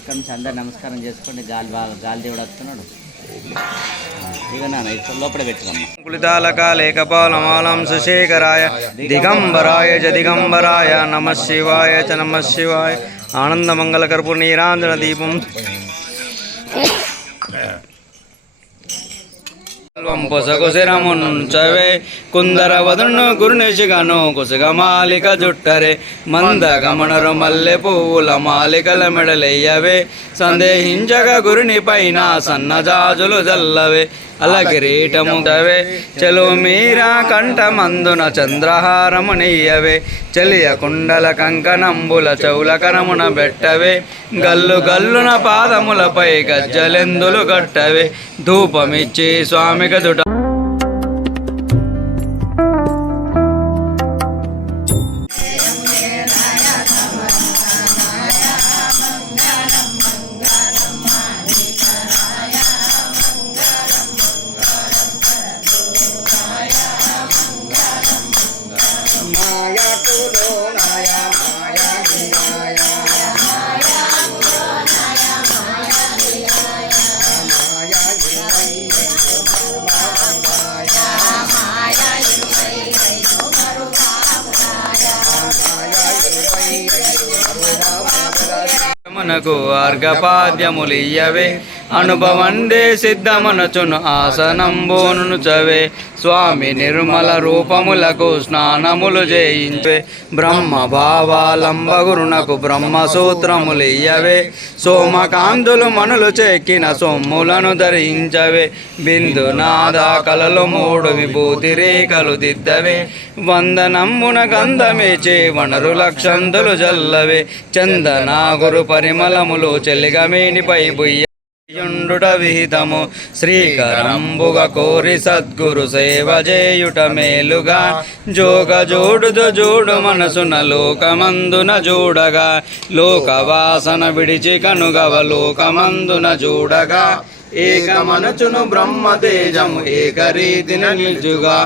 అక్కడి నుంచి అందరు నమస్కారం చేసుకోండి. గాలి దేవుడు వస్తున్నాడు. ఇక నాన్న లోపల పెట్టుకున్నాం. కులితాళకాలేకపాలమాలం సుశేఖరాయ దిగంబరాయ చ దిగంబరాయ నమ శివాయ చ నమ శివాయ. ఆనందమంగళకర్పూర నీరాంజన దీపం పొసగుసిరముంచవే కుందర వదను గురునిశిగను కుసుగ మాలిక జుట్టరే మంద గమనరు మల్లె పువ్వుల మాలికల మెడలెయ్యవే సందేహించగ గురుని పైన సన్నజాజులు జల్లవే అలకిరీటము దవే చలు మీరా కంఠమందున చంద్రహారము నెయ్యవే చలియ కుండల కంకణంబుల చౌల కరమున బెట్టవే గల్లు గల్లున పాదములపై గజ్జలెందులు కట్టవే ధూపమిచ్చి స్వామిక దుట మనకు అర్ఘపాద్యములియ్యవే అనుభవందే సిద్ధమనచును ఆసనంబోను చవే స్వామి నిర్మల రూపములకు స్నానములు చేయించే బ్రహ్మ భావాలంబగురునకు బ్రహ్మసూత్రములియ్యవే సోమకాంతులు మనులు చెక్కిన సొమ్ములను ధరించవే బిందునాద కలలు 3 విభూతి రేఖలు దిద్దవే వందనంబున గంధమేచే వనరు లక్షంతులు జల్లవే చందనాగురు పరిమళములు చెలిగమేనిపై బుయ్య యుండుట విహితము శ్రీకరంబుగ కోరి సద్గురు సేవ చేయుట మేలుగా జోగ జోడుదు జోడు మనసున లోకమందున జూడగా లోకవాసన విడిచి కనుగవ లోకమందున జూడగా ఏకమనచును బ్రహ్మతేజము ఏకరీతిన నిల్చుగా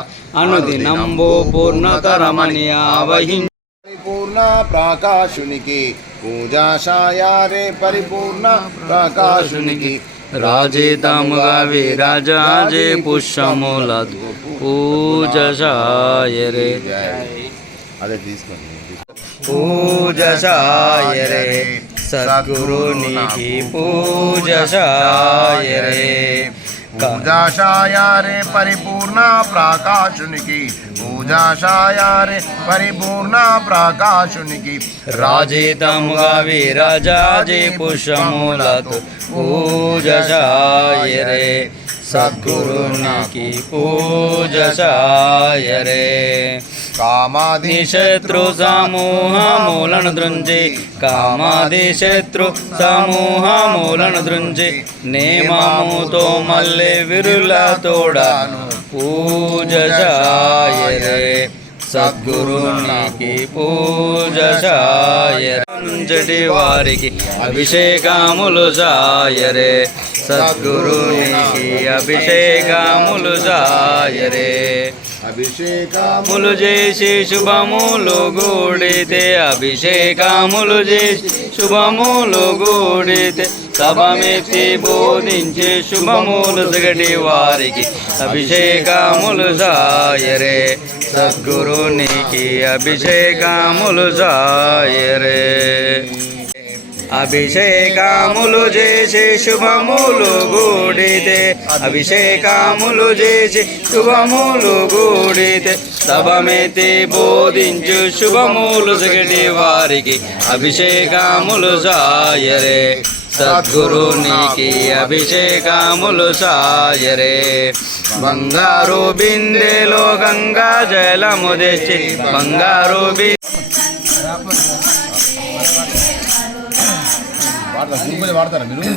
అనుదినంబో పూర్ణతరమని ఆవహించు పరిపూర్ణ ప్రకాశునికి పూజాశాయారే పరిపూర్ణ ప్రకాశునికి రాజేతముగా విరాజాజే పుష్పముల పూజశాయరే అదే తీసుకోండి పూజశాయరే సద్గురునికి పూజశాయరే పూజాశాయారే పరిపూర్ణ ప్రకాశునికి పూజాశాయారే పరిపూర్ణ ప్రకాశునికి రాజేతముగా విరాజాజే పుష్పములతో పూజశాయరే సద్గురునికి పూజశాయరే కామాది శత్రు సమూహములను దృంచి కామాది శత్రు సమూహములను దృంచి నేమముతో మల్లె విరుల తోడను పూజశాయరే సద్గురునికి పూజశాయరే నుంచటి వారికి అభిషేకములు సాయరే సద్గురునికి అభిషేకములు సాయరే అభిషేకములు చేసి శుభములు గూడితే అభిషేకములు చేసి శుభములు గూడితే సభమెత్తి బోధించే శుభములు సగటి వారికి అభిషేకములు సాయరే సద్గురునికి అభిషేకములు సాయరే అభిషేకములు చేసి శుభములు గూడితే అభిషేకములు చేసి శుభములు గూడితే సభమెత్తి బోధించు శుభములు సగటి వారికి అభిషేకములు సాయరే సద్గురునికి అభిషేకములు సాయరే బంగారు బిందెలో గంగా జలము తెచ్చి బంగారు వాడతారా మీరు?